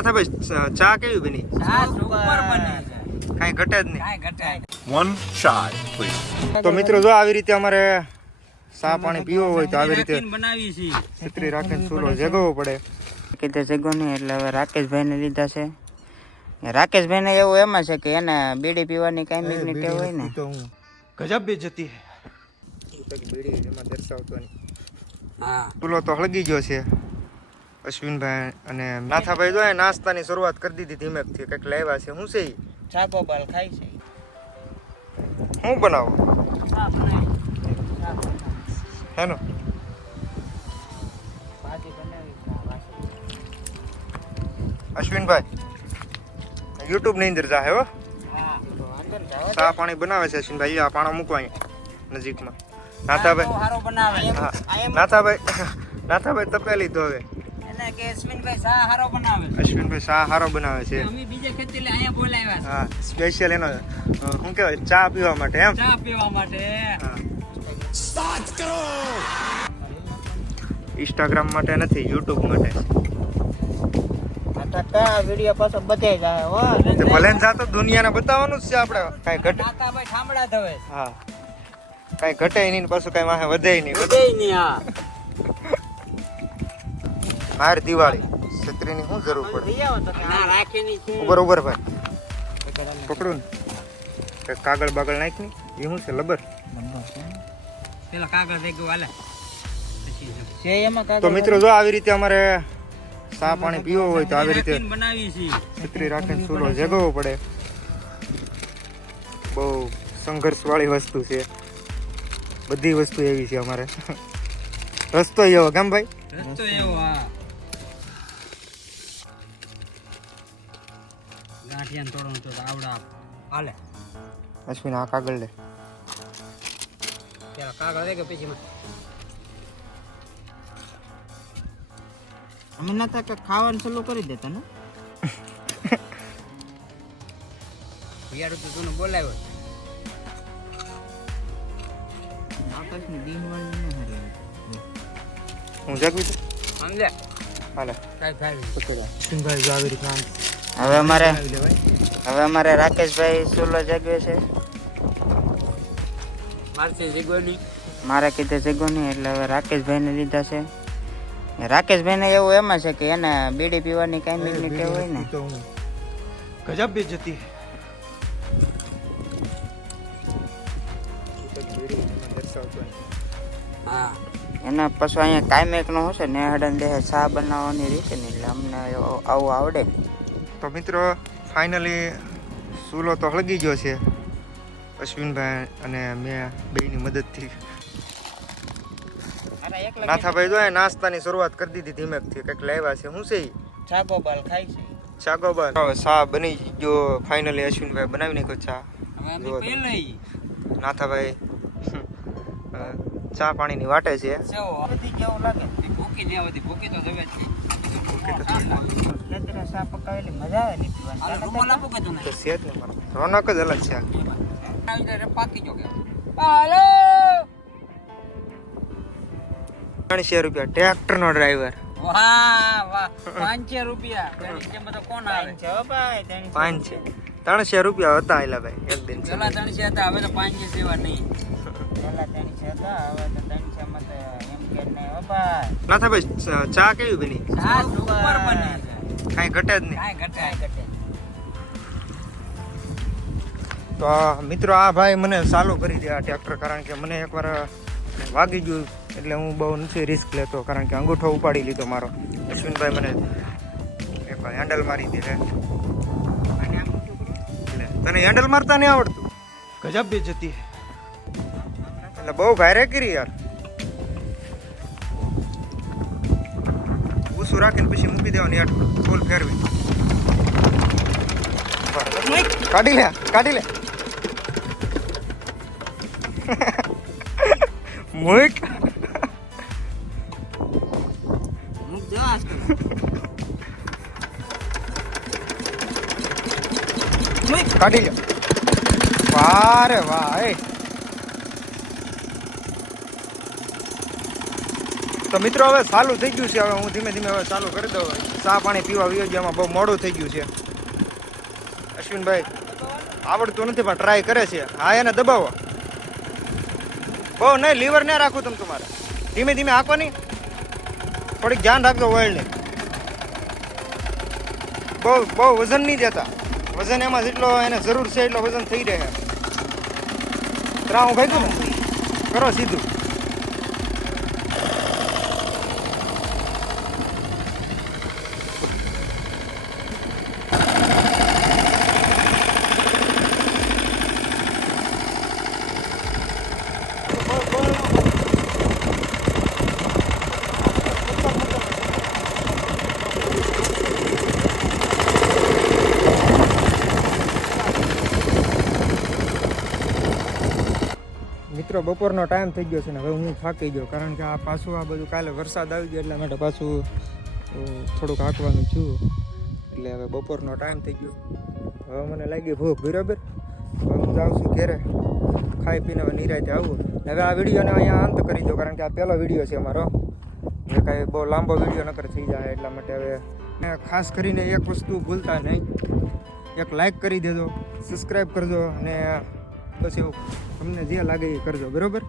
નાથા ભાઈ ચા કેવી બની? ચા સુપર બને છે, કાંઈ ઘટે જ નહીં. કાંઈ ઘટે નહીં. One shot, please. તો મિત્રો જો આવી રીતે અમારે ચા પાણી પીવો હોય તો આવી રીતે બનાવી છે, છત્રી રાખીને ચૂલો જગાવવો પડે. કીધે જગો નહીં એટલે હવે રાકેશભાઈને લીધા છે. રાકેશભાઈને એવું એમાં છે કે એને બીડી પીવાની કાંઈ ની ટેવ હોય ને. गजब बेइज्जती है. બીડી એમાં દર્શાવતો નહીં. હા ચૂલો તો હળગી ગયો છે. અશ્વિનભાઈ અને નાથાભાઈ જો નાસ્તાની શરૂઆત કરી દીધી ધીમેકથી. કંઈક લાવ્યા છે. શું છે ઈ? ચાકો બાલ ખાય છે. શું બનાવો હેનો? ભાજી બનાવી અશ્વિનભાઈ યુટ્યુબ ની અંદર જાહે હો. અંદર જાઓ. ચા પાણી બનાવે છે અશ્વિનભાઈ. આ પાણા મૂકવા અહીંયા નજીકમાં. નાથાભાઈ સારો બનાવે હા નાથાભાઈ તપેલી ધોવે. એને કે અશ્વિનભાઈ ચા સારો બનાવે છે. અશ્વિનભાઈ ચા સારો બનાવે છે. અમે બીજે ખેતી લે અહીંયા બોલાવ્યા છે હા સ્પેશિયલ એનો શું કહેવાય ચા પીવા માટે એમ. ચા પીવા માટે. હા. ઇન્સ્ટાગ્રામ માટે નથી, યુટ્યુબ માટે. આ વિડીયો પાછો બધે જાય હો. તે ભલે ને જાતો દુનિયાને બતાવવાનું જ છે આપણે. કાંઈ ઘટે નાથાભાઈ ઠામડા ધવે છે. હા કાંઈ ઘટે નહીં ને પાછું કાંઈ વાહે વધે નહીં. બધેય નહીં. હા માર દિવાળી છત્રીની શું જરૂર પડે? લઈ આવો તો ના રાખીની છે. ઉભર ભાઈ પકડું ને કંઈક કાગળ બાગળ નાખ ની. એ શું છે? લબર. પેલા કાગળ ભેગું હાલે પછી છે એમાં કાગળ. તો મિત્રો જો આવી રીતે અમારે ચા પાણી પીવો હોય તો આવી રીતે બનાવી છે. છત્રી રાખીને ચૂલો જગાવવો પડે. બહુ સંઘર્ષ વાળી વસ્તુ છે. બધી વસ્તુ એવી છે અમારે. રસ્તો એવો કેમ ભાઈ? રસ્તો એવો. હા ગાંઠિયાને તોડવાનું તો આવડા હાલે. અશ્વિન આ કાગળ લે. પેલા કાગળ દે કે પછી અમે નતા કે ખાવાનું ચાલુ કરી દેતા ને. યાર તો તું બોલાવ્યો. આકાશની દિનવાળી ન હરે. હું જગવી છું સમજે હાલે કાઈ ખાવી અશ્વિનભાઈ જો આવી રીતના હવે અમારે રાકેશભાઈ ચૂલો જગવે છે. મારથી જીગોની મારે કીધે જગો નહીં એટલે હવે રાકેશભાઈને લીધા છે. રાકેશભાઈને એવું એમાં છે કે એને બીડી પીવાની કાંઈ ની ટેવ હોય ને. गजब बेइज्जती है. હા એના પછી અહીંયા કાંઈ નો હશે ને હડન દેહ ચા બનાવવાની રીત ને એટલે અમને આવું આવડે. તો મિત્રો ફાઇનલી ચૂલો તો હળગી ગયો છે અશ્વિનભાઈ અને મેં બેયની મદદથી. નાથાભાઈ જો નાસ્તાની શરૂઆત કરી દીધી ધીમેકથી. કંઈક લાવ્યા છે. શું છે ઈ? ચાકો બાલ ખાય છે. ચાગોબાર. ચા બની ગયો ફાઇનલી. અશ્વિનભાઈ બનાવી નાખ્યો ચા. હવે અમે પહેલા નાથાભાઈ ચા પાણીની વાટે છે. સેવો બધી કેવું લાગે. ભૂકી ને આવતી ભૂકી તો જવે છે. ખેતરે ચા પકાવેલી મજા આવે ને પીવાની. હાલો રૂમાલ આપો કે તું તો છે જ ને મારો રોનક જ અલગ છે. આવી જાય પાકી જો કે હાલો 300 રૂપિયા ટ્રેક્ટરનો ડ્રાઈવર. વાહ વાહ 500 રૂપિયા તેની જેમ તો કોણ આવે છે હો ભાઈ, તેની 300 રૂપિયા હતા એલા ભાઈ એક દિન. પેલા 300 હતા હવે તો 500 જેવા નહીં. પેલા તેની છે હતા, હવે તો તેની છે મત એમ કે નહીં હો ભાઈ. નાથાભાઈ ચા કેવી બની? ચા સુપર બને છે, કાંઈ ઘટે જ નહીં. કાંઈ ઘટે તો મિત્રો આ ભાઈ મને ચાલુ કરી દે આ ટ્રેક્ટર. કારણ કે મને એકવાર વાગી ગયું એટલે હું બહુ નથી રિસ્ક લેતો. કારણ કે અંગૂઠો ઉપાડી લીધો મારો. અશ્વિનભાઈ મને એકવાર હેન્ડલ મારી દે. તને હેન્ડલ મારતા નહીં આવડતું? गजब बेइज्जती है. એટલે બહુ ભારે કરી યાર. ઊંચું રાખીને પછી મૂકી દેવાની યાર. ફૂલ ફેરવી કાઢી લે કાઢી લે. મૂક મુક જો આજ કાઢી લે. વાહ રે વાહ. તો મિત્રો હવે ચાલુ થઈ ગયું છે. હવે હું ધીમે ધીમે હવે ચાલુ કરી દઉં. ચા પાણી પીવા વિયોજ્યામાં બહુ મોડું થઈ ગયું છે. અશ્વિનભાઈ આવડતું નથી પણ ટ્રાય કરે છે. હા એને દબાવો. બહુ નહીં લીવર ના રાખવું તમે તમારે. ધીમે ધીમે હાંકો નહીં. થોડીક ધ્યાન રાખજો ઓઇલને. બહુ વજન નહીં દેતા. વજન એમાં જેટલો એને જરૂર છે એટલો વજન થઈ રહે. ત્રાવું ભાગ્યું ને કરો સીધું. મિત્રો બપોરનો ટાઈમ થઈ ગયો છે ને હવે હું થાકી ગયો કારણ કે આ પાછું આ બધું કાલે વરસાદ આવી ગયો એટલા માટે પાછું થોડુંક હાંકવાનું છું. એટલે હવે બપોરનો ટાઈમ થઈ ગયો. હવે મને લાગી ભૂખ બરાબર. હવે હું જાઉં છું ઘેરે ખાઈ પીને હવે નિરાંતે આવું. હવે આ વિડીયોને અહીંયા અંત કરી દો કારણ કે આ પહેલો વિડીયો છે અમારો. એ કાંઈ બહુ લાંબો વિડીયો નકર થઈ જાય એટલા માટે હવે ખાસ કરીને એક વસ્તુ ભૂલતા નહીં. એક લાઈક કરી દેજો, સબસ્ક્રાઈબ કરજો અને બસ એવું તમને જે લાગે એ કરજો બરાબર.